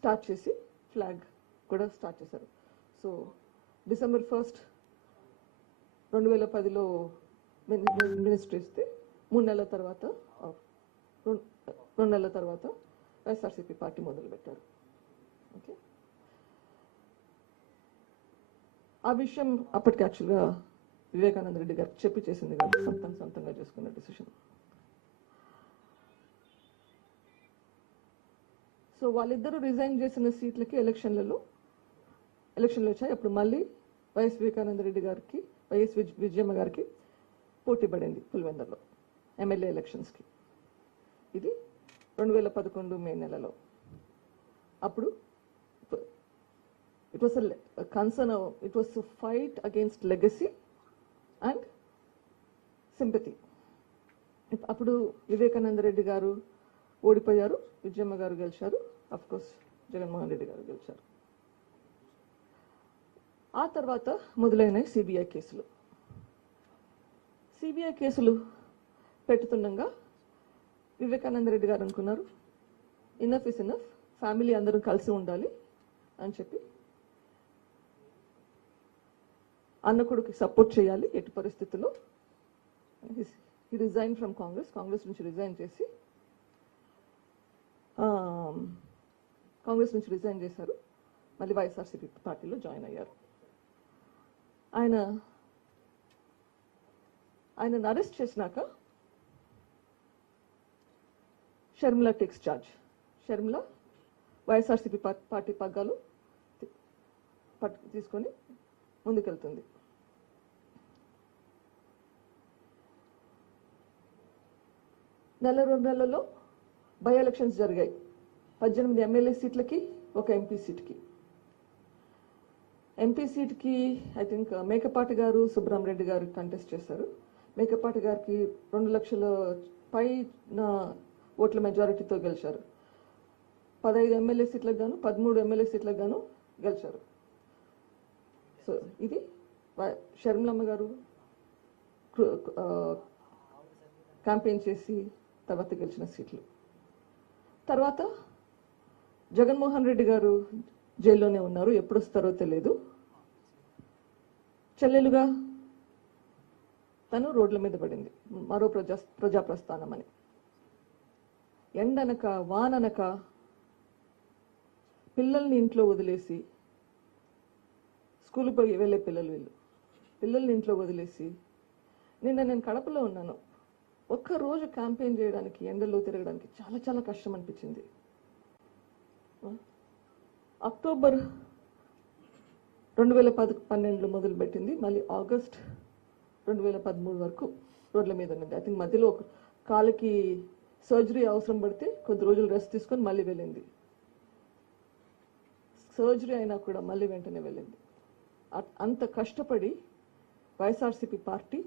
Start చేసి flag కూడా start చేశారు. సో డిసెంబర్ ఫస్ట్ రెండు వేల పదిలో మినిస్టర్ ఇస్తే మూడు నెలల తర్వాత రెండు రెండు నెలల తర్వాత వైఎస్ఆర్సీపీ పార్టీ మొదలుపెట్టారు. ఓకే? ఆ విషయం అప్పటికి యాక్చువల్గా వివేకానంద రెడ్డి గారు చెప్పి చేసింది కాదు సొంతం సొంతంగా చేసుకున్న డిసిషన్. వాళ్ళిద్దరూ రిజైన్ చేసిన సీట్లకి ఎలక్షన్లలో ఎలక్షన్లు వచ్చాయి. అప్పుడు మళ్ళీ వైఎస్ వివేకానంద రెడ్డి గారికి వైఎస్ విజ్ విజయమ్మ గారికి పోటీ పడింది పులివెందర్లో ఎమ్మెల్యే ఎలక్షన్స్కి. ఇది రెండు వేల పదకొండు మే నెలలో. అప్పుడు it was concern it was fight against legacy and sympathy అప్పుడు వివేకానంద రెడ్డి గారు ఓడిపోయారు విజయమ్మ గారు గెలిచారు. కోర్స్ జగన్మోహన్ రెడ్డి గారు గెలిచారు. ఆ తర్వాత మొదలైన సిబిఐ కేసులు. సిబిఐ కేసులు పెట్టుతుండగా వివేకానంద రెడ్డి గారు అనుకున్నారు ఇనఫ్ ఇస్ ఇనఫ్ ఫ్యామిలీ అందరూ కలిసి ఉండాలి అని చెప్పి అన్న కొడుకు సపోర్ట్ చేయాలి ఎట్టి పరిస్థితుల్లో. ఈ రిజైన్ ఫ్రమ్ కాంగ్రెస్ కాంగ్రెస్ నుంచి రిజైన్ చేసి కాంగ్రెస్ నుంచి రిజైన్ చేశారు. మళ్ళీ వైఎస్ఆర్సీపీ పార్టీలో జాయిన్ అయ్యారు. ఆయన ఆయనను అరెస్ట్ చేసినాక Sharmila takes charge Sharmila YSRCP party పగ్గాలు పట్టు తీసుకొని ముందుకెళ్తుంది. నెల రెండు నెలల్లో బై ఎలక్షన్స్ జరిగాయి. పద్దెనిమిది ఎమ్మెల్యే సీట్లకి ఒక ఎంపీ సీట్కి. ఎంపీ సీట్కి I think uh, Mekapati garu Subrahmareddy గారు కంటెస్ట్ చేశారు. మేకపాటి గారికి రెండు లక్షల పై ఓట్ల మెజారిటీతో గెలిచారు. పదహైదు ఎమ్మెల్యే సీట్లకు గాను పదమూడు ఎమ్మెల్యే సీట్లకు గాను గెలిచారు. సో ఇది షర్మిలమ్మ గారు క్యాంపెయిన్ చేసి తర్వాత గెలిచిన సీట్లు. తర్వాత జగన్మోహన్ రెడ్డి గారు జైల్లోనే ఉన్నారు ఎప్పుడు వస్తారో తెలియదు చెల్లెలుగా తను రోడ్ల మీద పడింది మరో ప్రజా ప్రజా ప్రస్థానం అని. ఎండనక వాననక పిల్లల్ని ఇంట్లో వదిలేసి స్కూల్కి పోయి వెళ్ళే పిల్లలు వీళ్ళు. పిల్లల్ని ఇంట్లో వదిలేసి నిన్న నేను కడపలో ఉన్నాను. ఒక్క రోజు క్యాంపెయిన్ చేయడానికి ఎండలో తిరగడానికి చాలా చాలా కష్టం అనిపించింది. అక్టోబర్ రెండు వేల పది పన్నెండులో మొదలుపెట్టింది. మళ్ళీ ఆగస్ట్ రెండు వేల పదమూడు వరకు రోడ్ల మీద ఉన్నది. ఐ థింక్ మధ్యలో ఒక కాలికి సర్జరీ అవసరం పడితే కొద్ది రోజులు రెస్ట్ తీసుకొని మళ్ళీ వెళ్ళింది. సర్జరీ అయినా కూడా మళ్ళీ వెంటనే వెళ్ళింది. అంత కష్టపడి వైఎస్ఆర్సీపీ పార్టీ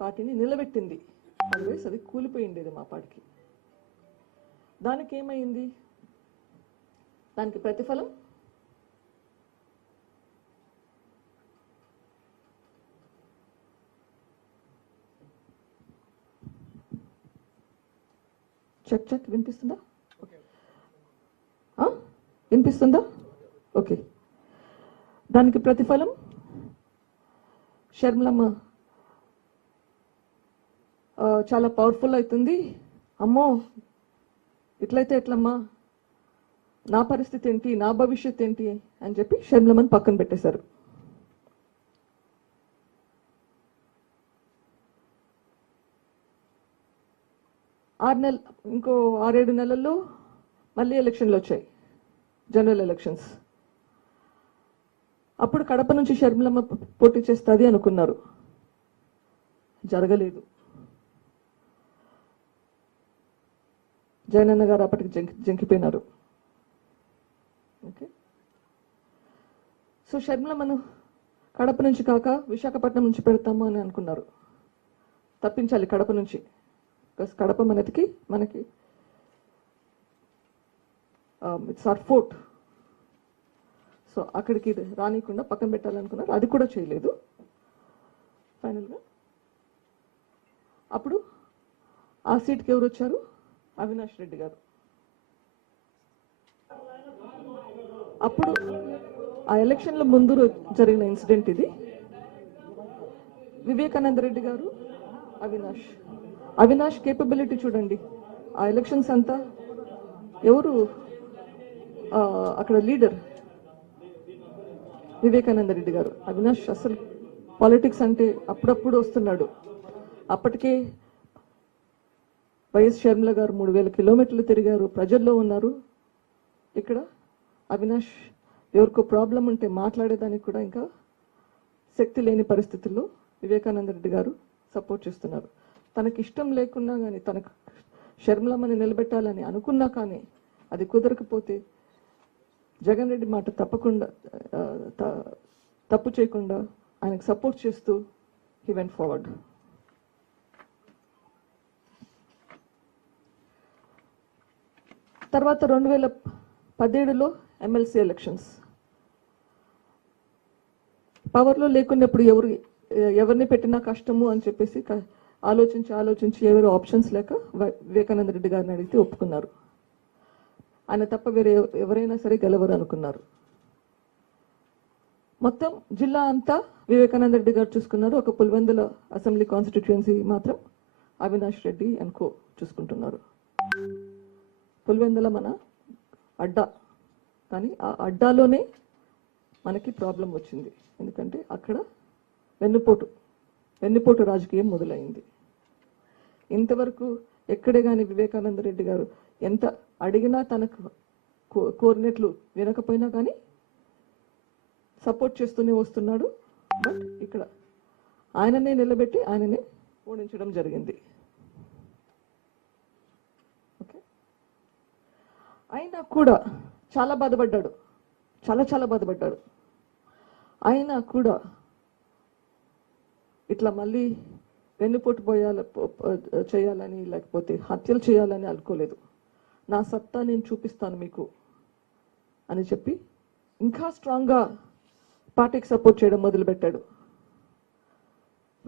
పార్టీని నిలబెట్టింది. అదర్వైజ్ అది కూలిపోయిండేది మా పాటికి దానికి ఏమైంది? దానికి ప్రతిఫలం? చెక్ చెక్ వినిపిస్తుందా? వినిపిస్తుందా? ఓకే. దానికి ప్రతిఫలం? షర్మిలమ్మ. చాలా పవర్ఫుల్ అవుతుంది. అమ్మో ఇట్లయితే ఎట్లమ్మా? నా పరిస్థితి ఏంటి? నా భవిష్యత్ ఏంటి? అని చెప్పి షర్మిలమ్మని పక్కన పెట్టేశారు. ఆరు నెల ఇంకో ఆరేడు నెలల్లో మళ్ళీ ఎలక్షన్లు వచ్చాయి. General elections. అప్పుడు కడప నుంచి షర్మిలమ్మ పోటీ చేస్తుంది అనుకున్నారు. జరగలేదు. జగనన్న గారు అప్పటికి జంకి జంకిపోయినారు ఓకే సో షర్మిలమ్మను కడప నుంచి కాక విశాఖపట్నం నుంచి పెడతాము అని అనుకున్నారు. తప్పించాలి కడప నుంచి. బికాస్ కడప మనకి మనకి ఇట్స్ ఆర్ ఫోర్ట్ సో అక్కడికి రానియకుండా పక్కన పెట్టాలనుకున్నారు. అది కూడా చేయలేదు. ఫైనల్గా అప్పుడు ఆ సీట్కి ఎవరు వచ్చారు? అవినాష్ రెడ్డి గారు. అప్పుడు ఆ ఎలక్షన్ల ముందు జరిగిన ఇన్సిడెంట్ ఇది. వివేకానంద రెడ్డి గారు అవినాష్. అవినాష్ కేపబిలిటీ చూడండి. ఆ ఎలక్షన్స్ అంతా ఎవరు? అక్కడ లీడర్ వివేకానంద రెడ్డి గారు. అవినాష్ అసలు పాలిటిక్స్ అంటే అప్పుడప్పుడు వస్తున్నాడు. అప్పటికే వైఎస్ షర్మిల గారు మూడు వేల కిలోమీటర్లు తిరిగారు. ప్రజల్లో ఉన్నారు. ఇక్కడ అవినాష్ ఎవరికో ప్రాబ్లం ఉంటే మాట్లాడేదానికి కూడా ఇంకా శక్తి లేని పరిస్థితుల్లో వివేకానంద రెడ్డి గారు సపోర్ట్ చేస్తున్నారు. తనకి ఇష్టం లేకున్నా కానీ తనకు షర్మిలమ్మని నిలబెట్టాలని అనుకున్నా కానీ అది కుదరకపోతే జగన్ రెడ్డి మాట తప్పకుండా తప్పు చేయకుండా ఆయనకు సపోర్ట్ చేస్తూ హీ వెంట్ ఫార్వర్డ్ తర్వాత రెండు వేల పదిహేడులో ఎమ్మెల్సీ ఎలక్షన్స్ పవర్లో లేకున్నప్పుడు ఎవరు ఎవరిని పెట్టినా కష్టము అని చెప్పేసి ఆలోచించి ఆలోచించి ఎవరు ఆప్షన్స్ లేక వివేకానంద రెడ్డి గారిని అడిగితే ఒప్పుకున్నారు. ఆయన తప్ప వేరే ఎవరైనా సరే గెలవరు అనుకున్నారు. మొత్తం జిల్లా అంతా వివేకానంద రెడ్డి గారు చూసుకున్నారు. ఒక పులివెందుల అసెంబ్లీ కాన్స్టిట్యుయెన్సీ మాత్రం అవినాష్ రెడ్డి అనుకో చూసుకుంటున్నారు. పులివెందుల మన అడ్డా. కానీ ఆ అడ్డాలోనే మనకి ప్రాబ్లం వచ్చింది. ఎందుకంటే అక్కడ వెన్నుపోటు వెన్నుపోటు రాజకీయం మొదలైంది. ఇంతవరకు ఎక్కడే కానీ వివేకానంద రెడ్డి గారు ఎంత అడిగినా తనకు కో- కోరినట్లు వినకపోయినా కానీ సపోర్ట్ చేస్తూనే వస్తున్నాడు. బట్ ఇక్కడ ఆయననే నిలబెట్టి ఆయననే ఓడించడం జరిగింది. ఓకే? అయినా కూడా చాలా బాధపడ్డాడు. చాలా చాలా బాధపడ్డాడు. అయినా కూడా ఇట్లా మళ్ళీ వెన్నుపోటు పోయాల చేయాలని లేకపోతే హత్యలు చేయాలని అనుకోలేదు. నా సత్తా నేను చూపిస్తాను మీకు అని చెప్పి ఇంకా స్ట్రాంగ్గా పార్టీకి సపోర్ట్ చేయడం మొదలుపెట్టాడు.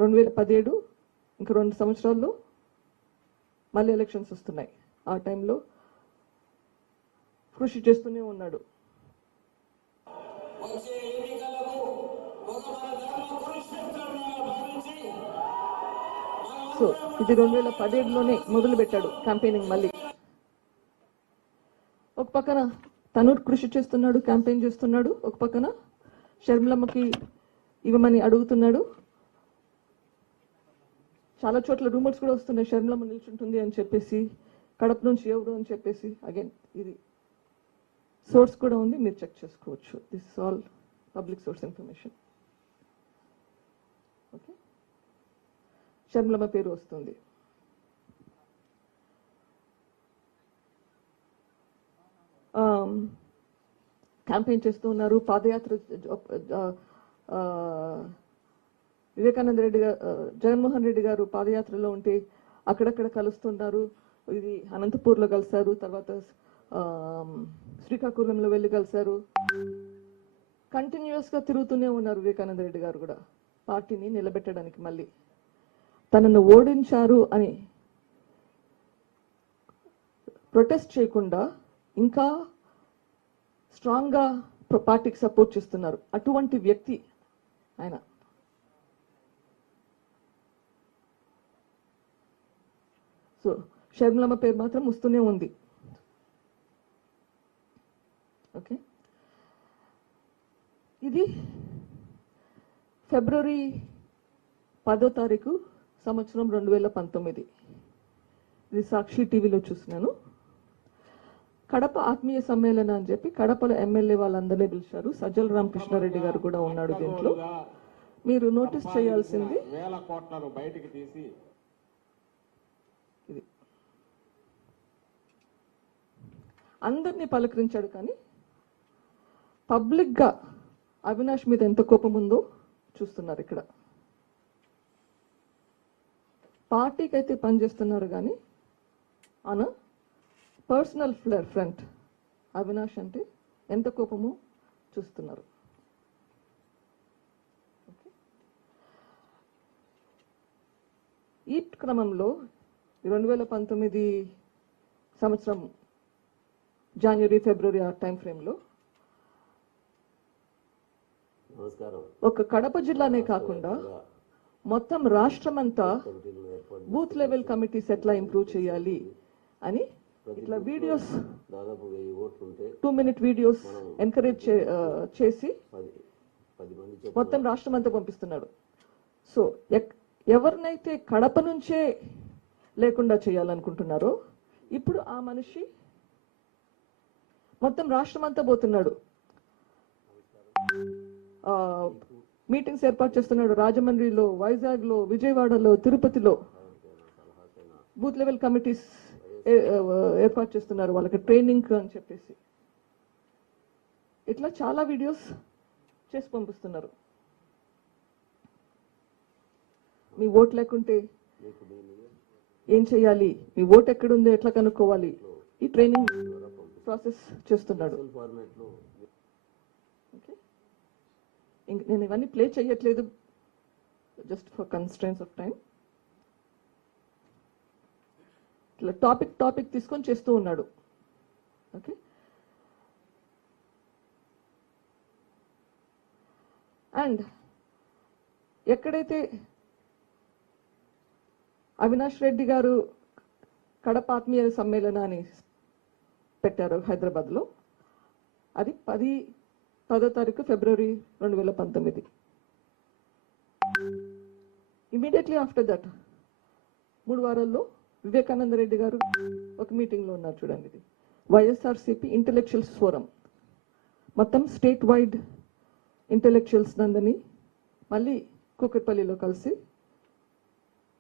రెండు వేల పదిహేడు ఇంక రెండు సంవత్సరాల్లో మళ్ళీ ఎలక్షన్స్ వస్తున్నాయి. ఆ టైంలో కృషి చేస్తూనే ఉన్నాడు. సో ఇది రెండు వేల పదిహేడులోనే మొదలు పెట్టాడు క్యాంపెయినింగ్ మళ్ళీ. ఒక పక్కన తను కృషి చేస్తున్నాడు క్యాంపెయిన్ చేస్తున్నాడు. ఒక పక్కన షర్మిలమ్మకి ఇవ్వమని అడుగుతున్నాడు. చాలా చోట్ల రూమర్స్ కూడా వస్తున్నాయి షర్మిలమ్మ నిల్చుంటుంది అని చెప్పేసి కడప నుంచి ఎవరు అని చెప్పేసి అగైన్ ఇది సోర్స్ కూడా ఉంది మీరు చెక్ చేసుకోవచ్చు. This all public source information okay షర్మిలమ్మ పేరు వస్తుంది. క్యాంపెయిన్ చేస్తూ ఉన్నారు. పాదయాత్ర వివేకానంద రెడ్డి గారు జగన్మోహన్ రెడ్డి గారు పాదయాత్రలో ఉంటే అక్కడక్కడ కలుస్తున్నారు ఇది అనంతపూర్లో కలిశారు. తర్వాత ఆ, శ్రీకాకుళంలో వెళ్ళి కలిశారు. కంటిన్యూస్గా తిరుగుతూనే ఉన్నారు వివేకానంద రెడ్డి గారు కూడా. పార్టీని నిలబెట్టడానికి మళ్ళీ. తనను ఓడించారు అని ప్రొటెస్ట్ చేయకుండా ఇంకా స్ట్రాంగ్గా పార్టీకి సపోర్ట్ చేస్తున్నారు. అటువంటి వ్యక్తి ఆయన. సో షర్మిలమ్మ పేరు మాత్రం వస్తూనే ఉంది. ఓకే. ఇది ఫిబ్రవరి పదో తారీఖు సంవత్సరం రెండు వేల పంతొమ్మిది. ఇది సాక్షి టీవీలో చూసినాను. కడప ఆత్మీయ సమ్మేళనం అని చెప్పి కడపలో ఎమ్మెల్యే వాళ్ళందరినీ పిలిచారు. సజ్జల రామకృష్ణారెడ్డి గారు కూడా ఉన్నాడు దీంట్లో. మీరు నోటీస్ చేయాల్సింది వేల కోట్లను బయటికి తీసి ఇది. అందరినీ పలకరించాడు కానీ పబ్లిక్గా అవినాష్ మీద ఎంత కోపం ఉందో చూస్తున్నారు ఇక్కడ. పార్టీకి అయితే పనిచేస్తున్నారు కానీ ఆన పర్సనల్ ఫ్లర్ ఫ్రంట్ అవినాష్ అంటే ఎంత కోపమో చూస్తున్నారు. ఈ క్రమంలో రెండు వేల పంతొమ్మిది సంవత్సరం జనవరి ఫిబ్రవరి ఆ టైం ఫ్రేమ్లో ఒక కడప జిల్లానే కాకుండా మొత్తం రాష్ట్రమంతా కమిటీలను ఏర్పాటు బూత్ లెవెల్ కమిటీస్ ఎట్లా ఇంప్రూవ్ చేయాలి అని ఇట్లా videos two minute videos encourage చేసి మొత్తం రాష్ట్రం అంతా పంపిస్తున్నాడు. సో ఎవరినైతే కడప నుంచే లేకుండా చేయాలనుకుంటున్నారో ఇప్పుడు ఆ మనిషి మొత్తం రాష్ట్రం అంతా పోతున్నాడు మీటింగ్స్ ఏర్పాటు చేస్తున్నాడు రాజమండ్రిలో వైజాగ్లో విజయవాడలో తిరుపతిలో. బూత్ లెవెల్ కమిటీస్ ఏర్పాటు చేస్తున్నారు వాళ్ళకి ట్రైనింగ్ అని చెప్పేసి. ఇట్లా చాలా వీడియోస్ చేసి పంపిస్తున్నారు. మీ ఓట్ లేకుంటే ఏం చేయాలి? మీ ఓట్ ఎక్కడుందో ఎట్లా కనుక్కోవాలి? ఈ ట్రైనింగ్ ప్రాసెస్ చేస్తున్నాడు. ఓకే. ఇంక నేను ఇవన్నీ ప్లే చేయట్లేదు just for consistence of time ఇట్లా టాపిక్ టాపిక్ తీసుకొని చేస్తూ ఉన్నాడు. ఓకే అండ్ ఎక్కడైతే అవినాష్ రెడ్డి గారు కడప ఆత్మీయ సమ్మేళనాన్ని పెట్టారు హైదరాబాద్లో అది పది పదో తారీఖు ఫిబ్రవరి రెండు వేల పంతొమ్మిది. ఇమీడియట్లీ ఆఫ్టర్ దట్ మూడు వారాల్లో వివేకానంద రెడ్డి గారు ఒక మీటింగ్లో ఉన్నారు చూడండి ఇది. వైఎస్ఆర్సిపి ఇంటలెక్చువల్స్ ఫోరం మొత్తం స్టేట్ వైడ్ ఇంటలెక్చువల్స్ నందని మళ్ళీ కూకట్పల్లిలో కలిసి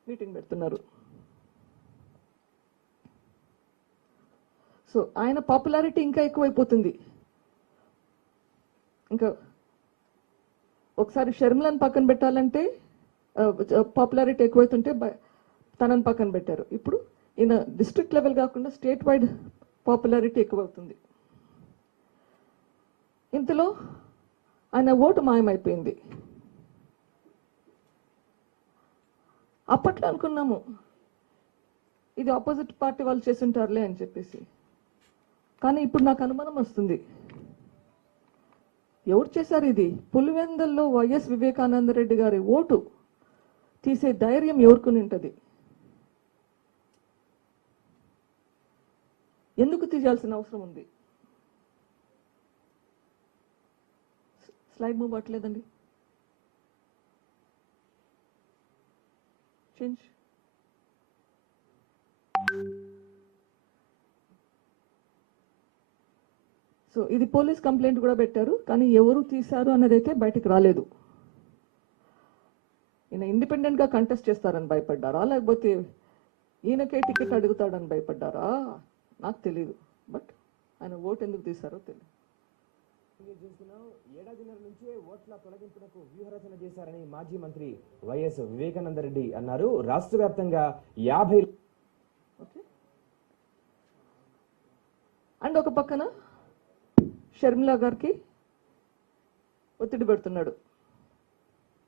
మీటింగ్ పెడుతున్నారు. సో ఆయన పాపులారిటీ ఇంకా ఎక్కువైపోతుంది. ఇంకా ఒకసారి షర్మిలను పక్కన పెట్టాలంటే పాపులారిటీ ఎక్కువైతుంటే బ- తనని పక్కన పెట్టారు. ఇప్పుడు ఈయన డిస్ట్రిక్ట్ లెవెల్ కాకుండా స్టేట్ వైడ్ పాపులారిటీ ఎక్కువవుతుంది. ఇంతలో ఆయన ఓటు మాయమైపోయింది. అప్పట్లో అనుకున్నాము ఇది ఆపోజిట్ పార్టీ వాళ్ళు చేస్తుంటారులే అని చెప్పేసి. కానీ ఇప్పుడు నాకు అనుమానం వస్తుంది. ఎవరు చేశారు ఇది? పులివెందల్లో వైఎస్ వివేకానంద రెడ్డి గారి ఓటు తీసే ధైర్యం ఎవరికి ఉంటుంది ఎందుకు తీయాల్సిన అవసరం ఉంది? స్లైడ్ మూవ్ అవ్వట్లేదండి. చేంజ్ సో ఇది పోలీస్ కంప్లైంట్ కూడా పెట్టారు కానీ ఎవరు తీశారు అన్నది అయితే బయటకు రాలేదు. ఈయన ఇండిపెండెంట్గా కంటెస్ట్ చేస్తారని భయపడ్డారా? లేకపోతే ఈయనకే టికెట్ అడుగుతాడని భయపడ్డారా? నాకు తెలియదు బట్ ఆయన ఓట్ ఎందుకు తీశారో తెలియదు ఏడాదిన్నర నుంచే ఓట్ల తొలగింపునకు వ్యూహరచన చేశారని మాజీ మంత్రి వైఎస్ వివేకానంద రెడ్డి అన్నారు. రాష్ట్ర వ్యాప్తంగా యాభై ఓకే. అండ్ ఒక పక్కన షర్మిలా గారికి ఒత్తిడి పెడుతున్నాడు.